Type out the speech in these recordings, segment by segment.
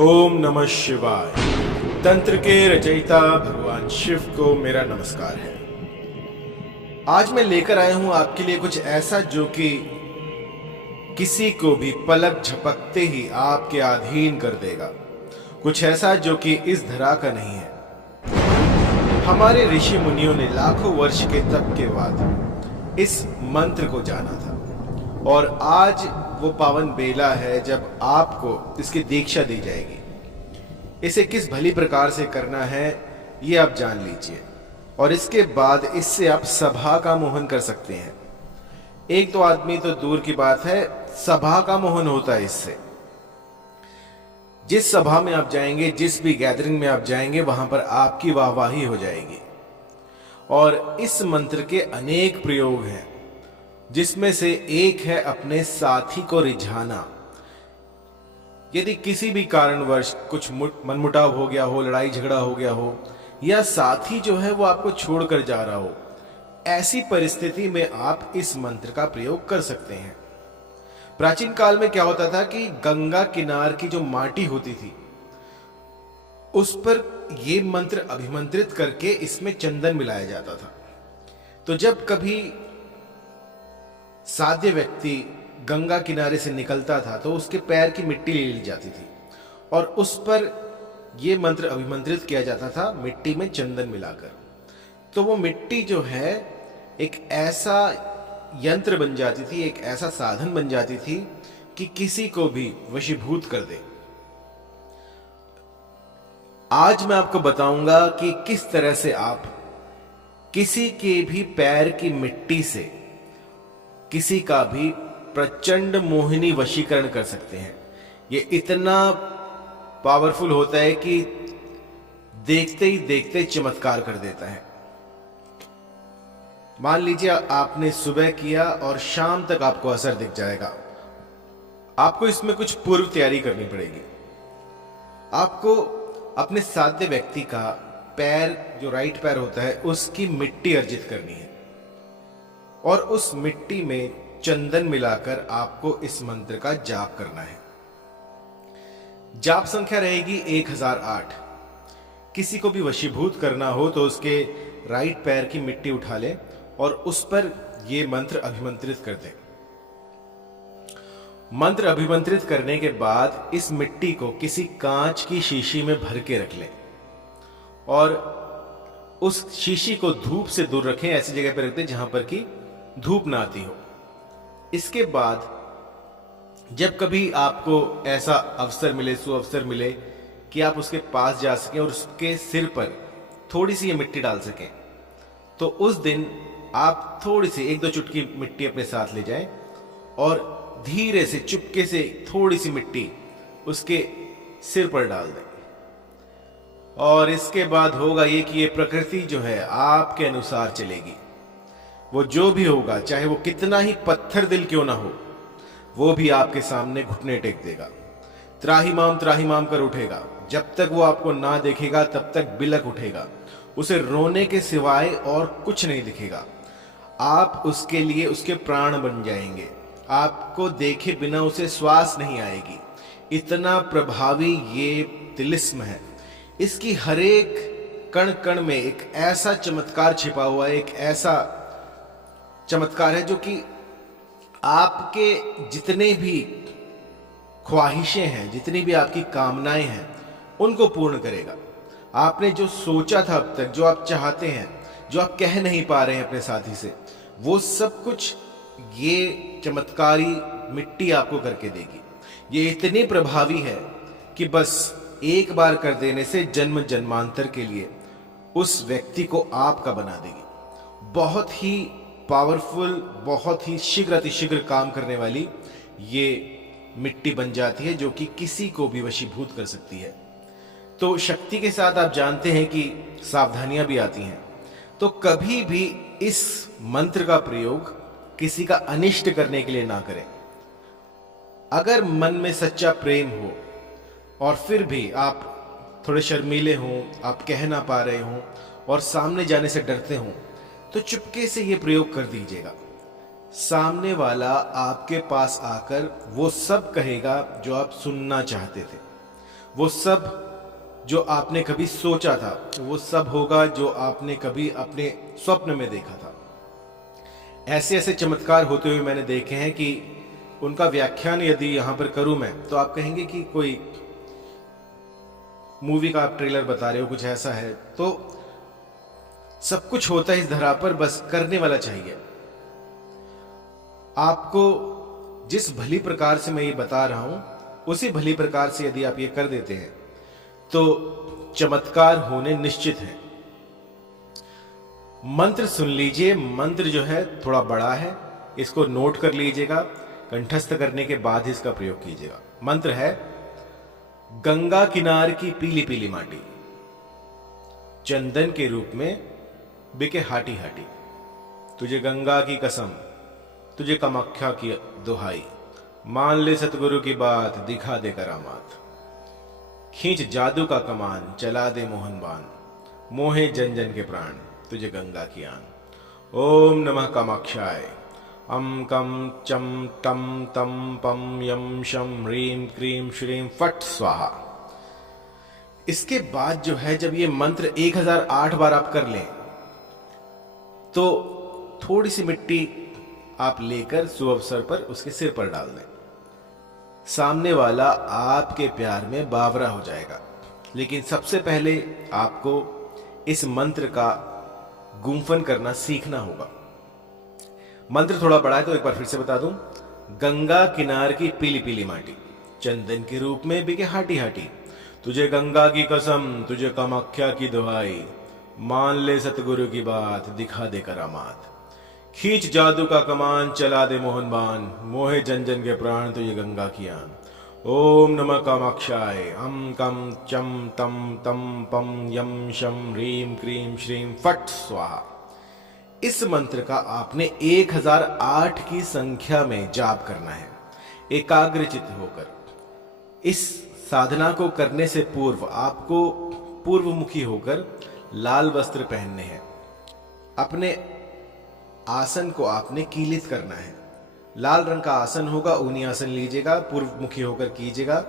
ओम नमः शिवाय। तंत्र के रचयिता भगवान शिव को मेरा नमस्कार है। आज मैं लेकर आया हूं आपके लिए कुछ ऐसा जो कि किसी को भी पलक झपकते ही आपके अधीन कर देगा। कुछ ऐसा जो कि इस धरा का नहीं है। हमारे ऋषि मुनियों ने लाखों वर्ष के तप के बाद इस मंत्र को जाना था और आज वो पावन बेला है जब आपको इसकी दीक्षा दी जाएगी। इसे किस भली प्रकार से करना है ये आप जान लीजिए और इसके बाद इससे आप सभा का मोहन कर सकते हैं। एक दो आदमी तो दूर की बात है, सभा का मोहन होता है इससे। जिस सभा में आप जाएंगे, जिस भी गैदरिंग में आप जाएंगे, वहां पर आपकी वाहवाही हो जाएगी। और इस मंत्र के अनेक प्रयोग हैं, जिसमें से एक है अपने साथी को रिझाना। यदि किसी भी कारणवश कुछ मनमुटाव हो गया हो, लड़ाई झगड़ा हो गया हो, या साथी जो है वो आपको छोड़कर जा रहा हो, ऐसी परिस्थिति में आप इस मंत्र का प्रयोग कर सकते हैं। प्राचीन काल में क्या होता था कि गंगा किनार की जो माटी होती थी उस पर यह मंत्र अभिमंत्रित करके इसमें चंदन मिलाया जाता था। तो जब कभी साध्य व्यक्ति गंगा किनारे से निकलता था तो उसके पैर की मिट्टी ले ली जाती थी और उस पर यह मंत्र अभिमंत्रित किया जाता था मिट्टी में चंदन मिलाकर। तो वो मिट्टी जो है एक ऐसा यंत्र बन जाती थी, एक ऐसा साधन बन जाती थी कि किसी को भी वशीभूत कर दे। आज मैं आपको बताऊंगा कि किस तरह से आप किसी के भी पैर की मिट्टी से किसी का भी प्रचंड मोहिनी वशीकरण कर सकते हैं। ये इतना पावरफुल होता है कि देखते ही देखते चमत्कार कर देता है। मान लीजिए आपने सुबह किया और शाम तक आपको असर दिख जाएगा। आपको इसमें कुछ पूर्व तैयारी करनी पड़ेगी। आपको अपने साध्य व्यक्ति का पैर, जो राइट पैर होता है, उसकी मिट्टी अर्जित करनी है और उस मिट्टी में चंदन मिलाकर आपको इस मंत्र का जाप करना है। जाप संख्या रहेगी 1008। किसी को भी वशीभूत करना हो तो उसके राइट पैर की मिट्टी उठा ले और उस पर यह मंत्र अभिमंत्रित कर दे। मंत्र अभिमंत्रित करने के बाद इस मिट्टी को किसी कांच की शीशी में भर के रख लें और उस शीशी को धूप से दूर रखें। ऐसी जगह पर रख दें जहां पर कि धूप ना आती हो। इसके बाद जब कभी आपको ऐसा अवसर मिले, सुअवसर मिले कि आप उसके पास जा सकें और उसके सिर पर थोड़ी सी ये मिट्टी डाल सकें, तो उस दिन आप थोड़ी सी 1-2 चुटकी मिट्टी अपने साथ ले जाएं और धीरे से चुपके से थोड़ी सी मिट्टी उसके सिर पर डाल दें। और इसके बाद होगा ये कि ये प्रकृति जो है आपके अनुसार चलेगी। वो जो भी होगा, चाहे वो कितना ही पत्थर दिल क्यों ना हो, वो भी आपके सामने घुटने टेक देगा, त्राहिमाम कर उठेगा। जब तक वो आपको ना देखेगा तब तक बिलक उठेगा। उसे रोने के सिवाय और कुछ नहीं दिखेगा। आप उसके लिए उसके प्राण बन जाएंगे। आपको देखे बिना उसे श्वास नहीं आएगी। इतना प्रभावी ये तिलिस्म है। इसकी हरेक कण कण में एक ऐसा चमत्कार छिपा हुआ है, एक ऐसा चमत्कार है जो कि आपके जितने भी ख्वाहिशें हैं, जितनी भी आपकी कामनाएं हैं, उनको पूर्ण करेगा। आपने जो सोचा था अब तक, जो आप चाहते हैं, जो आप कह नहीं पा रहे हैं अपने साथी से, वो सब कुछ ये चमत्कारी मिट्टी आपको करके देगी। ये इतनी प्रभावी है कि बस एक बार कर देने से जन्म जन्मांतर के लिए उस व्यक्ति को आपका बना देगी। बहुत ही पावरफुल, बहुत ही शीघ्र अतिशीघ्र काम करने वाली ये मिट्टी बन जाती है जो कि किसी को भी वशीभूत कर सकती है। तो शक्ति के साथ आप जानते हैं कि सावधानियां भी आती हैं। तो कभी भी इस मंत्र का प्रयोग किसी का अनिष्ट करने के लिए ना करें। अगर मन में सच्चा प्रेम हो और फिर भी आप थोड़े शर्मीले हों, आप कह ना पा रहे हों और सामने जाने से डरते हों, तो चुपके से ये प्रयोग कर दीजिएगा। सामने वाला आपके पास आकर वो सब कहेगा जो आप सुनना चाहते थे। वो सब जो आपने कभी सोचा था वो सब होगा जो आपने कभी अपने स्वप्न में देखा था। ऐसे ऐसे चमत्कार होते हुए मैंने देखे हैं कि उनका व्याख्यान यदि यहां पर करूं मैं तो आप कहेंगे कि कोई मूवी का आप ट्रेलर बता रहे हो, कुछ ऐसा है। तो सब कुछ होता है इस धरा पर, बस करने वाला चाहिए। आपको जिस भली प्रकार से मैं ये बता रहा हूं उसी भली प्रकार से यदि आप ये कर देते हैं तो चमत्कार होने निश्चित है। मंत्र सुन लीजिए। मंत्र जो है थोड़ा बड़ा है, इसको नोट कर लीजिएगा, कंठस्थ करने के बाद ही इसका प्रयोग कीजिएगा। मंत्र है, गंगा किनार की पीली पीली माटी, चंदन के रूप में बिके हाटी हाटी, तुझे गंगा की कसम, तुझे कामाख्या की दुहाई, मान ले सतगुरु की बात, दिखा दे करामात, खींच जादू का कमान, चला दे मोहन बान, मोहे जन जन के प्राण, तुझे गंगा की आन। ओम नमः कामाक्षाय। अम कम चम तम तम पम यम शम ह्रीम क्रीम श्रीम फट स्वाहा। इसके बाद जो है, जब ये मंत्र 1008 बार आप कर लें तो थोड़ी सी मिट्टी आप लेकर शुभ अवसर पर उसके सिर पर डाल दें। सामने वाला आपके प्यार में बावरा हो जाएगा। लेकिन सबसे पहले आपको इस मंत्र का गुंफन करना सीखना होगा। मंत्र थोड़ा बड़ा है तो एक बार फिर से बता दूं। गंगा किनार की पीली पीली माटी, चंदन के रूप में बिके हाटी हाटी, तुझे गंगा की कसम, तुझे कामाख्या की दुहाई, मान ले सतगुरु की बात, दिखा दे करामात, खींच जादू का कमान, चला दे मोहन बान, मोहे जन जन के प्राण, तुझे गंगा की आन। ओम नमः कामाक्षाय। अम कम चम तम तम पम यम शम ह्रीम क्रीम श्रीम फट स्वाहा। इस मंत्र का आपने 1008 की संख्या में जाप करना है, एकाग्रचित होकर। इस साधना को करने से पूर्व आपको पूर्वमुखी होकर लाल वस्त्र पहनने हैं। अपने आसन को आपने कीलित करना है। लाल रंग का आसन होगा, ऊनी आसन लीजिएगा, पूर्वमुखी होकर कीजिएगा।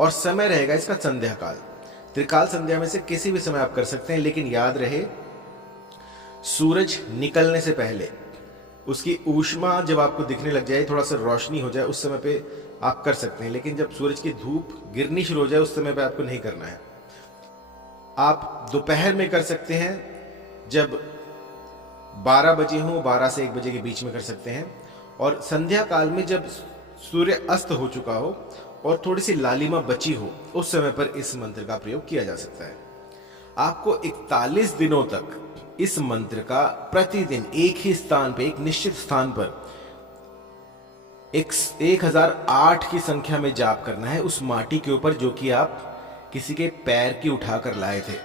और समय रहेगा इसका संध्या काल। त्रिकाल संध्या में से किसी भी समय आप कर सकते हैं, लेकिन याद रहे सूरज निकलने से पहले, उसकी ऊष्मा जब आपको दिखने लग जाए, थोड़ा सा रोशनी हो जाए, उस समय पे आप कर सकते हैं। लेकिन जब सूरज की धूप गिरनी शुरू हो जाए उस समय पे आपको नहीं करना है। आप दोपहर में कर सकते हैं, जब 12 बजे हो, 12 से 1 बजे के बीच में कर सकते हैं। और संध्या काल में जब सूर्य अस्त हो चुका हो और थोड़ी सी लालिमा बची हो, उस समय पर इस मंत्र का प्रयोग किया जा सकता है। आपको 41 दिनों तक इस मंत्र का प्रतिदिन एक ही स्थान पर, एक निश्चित स्थान पर 1008 की संख्या में जाप करना है, उस माटी के ऊपर जो कि आप किसी के पैर की उठाकर लाए थे।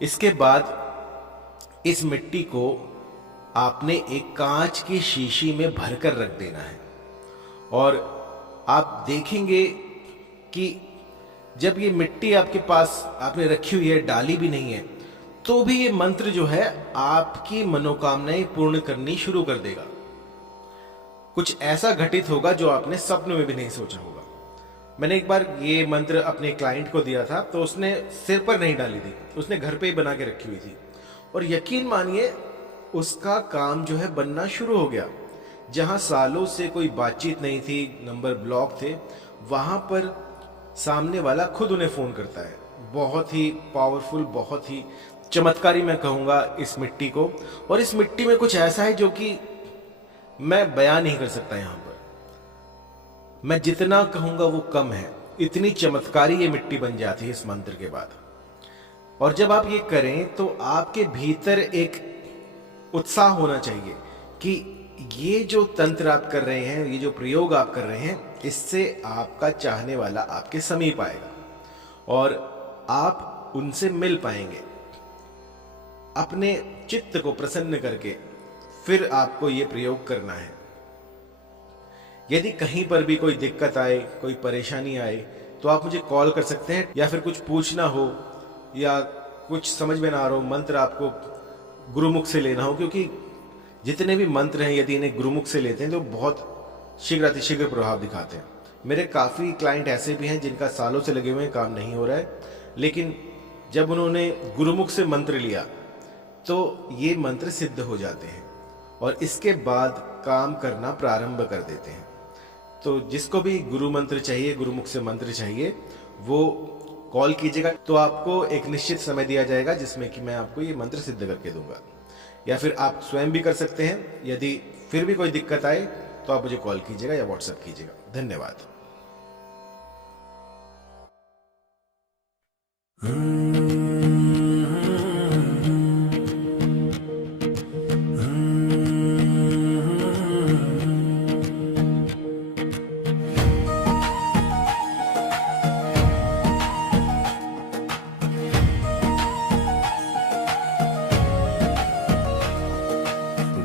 इसके बाद इस मिट्टी को आपने एक कांच की शीशी में भरकर रख देना है। और आप देखेंगे कि जब ये मिट्टी आपके पास आपने रखी हुई है, डाली भी नहीं है, तो भी ये मंत्र जो है आपकी मनोकामनाएं पूर्ण करनी शुरू कर देगा। कुछ ऐसा घटित होगा जो आपने स्वप्न में भी नहीं सोचा होगा। मैंने एक बार ये मंत्र अपने क्लाइंट को दिया था, तो उसने सिर पर नहीं डाली थी, उसने घर पे ही बना के रखी हुई थी। और यकीन मानिए उसका काम जो है बनना शुरू हो गया। जहां सालों से कोई बातचीत नहीं थी, नंबर ब्लॉक थे, वहां पर सामने वाला खुद उन्हें फोन करता है। बहुत ही पावरफुल, बहुत ही चमत्कारी मैं कहूंगा इस मिट्टी को। और इस मिट्टी में कुछ ऐसा है जो कि मैं बयान नहीं कर सकता। यहां पर मैं जितना कहूंगा वो कम है। इतनी चमत्कारी ये मिट्टी बन जाती है इस मंत्र के बाद। और जब आप ये करें तो आपके भीतर एक उत्साह होना चाहिए कि ये जो तंत्र आप कर रहे हैं, ये जो प्रयोग आप कर रहे हैं, इससे आपका चाहने वाला आपके समीप आएगा और आप उनसे मिल पाएंगे। अपने चित्त को प्रसन्न करके फिर आपको ये प्रयोग करना है। यदि कहीं पर भी कोई दिक्कत आए, कोई परेशानी आए, तो आप मुझे कॉल कर सकते हैं, या फिर कुछ पूछना हो या कुछ समझ में ना आ रहा हो, मंत्र आपको गुरुमुख से लेना हो, क्योंकि जितने भी मंत्र हैं यदि इन्हें गुरुमुख से लेते हैं तो बहुत शीघ्र अतिशीघ्र प्रभाव दिखाते हैं। मेरे काफ़ी क्लाइंट ऐसे भी हैं जिनका सालों से लगे हुए हैं, काम नहीं हो रहा है, लेकिन जब उन्होंने गुरुमुख से मंत्र लिया तो ये मंत्र सिद्ध हो जाते हैं और इसके बाद काम करना प्रारंभ कर देते हैं। तो जिसको भी गुरु मंत्र चाहिए, गुरुमुख से मंत्र चाहिए, वो कॉल कीजिएगा। तो आपको एक निश्चित समय दिया जाएगा जिसमें कि मैं आपको ये मंत्र सिद्ध करके दूंगा, या फिर आप स्वयं भी कर सकते हैं। यदि फिर भी कोई दिक्कत आए तो आप मुझे कॉल कीजिएगा या व्हाट्सएप कीजिएगा। धन्यवाद।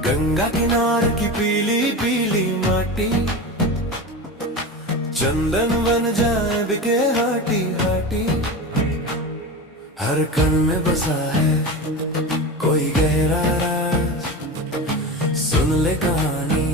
गंगा किनार की पीली पीली माटी, चंदन बन जाए बिके हाटी हाटी। हर कण में बसा है कोई गहरा राज, सुन ले कहानी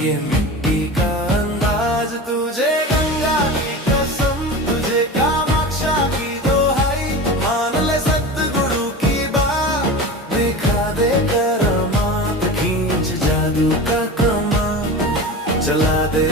ये मिट्टी का अंदाज। तुझे गंगा की कसम, तुझे कामाक्षा की दोहाई, मान ले सतगुरु की बात, दिखा दे करामात, खींच जादू का कमान, चला दे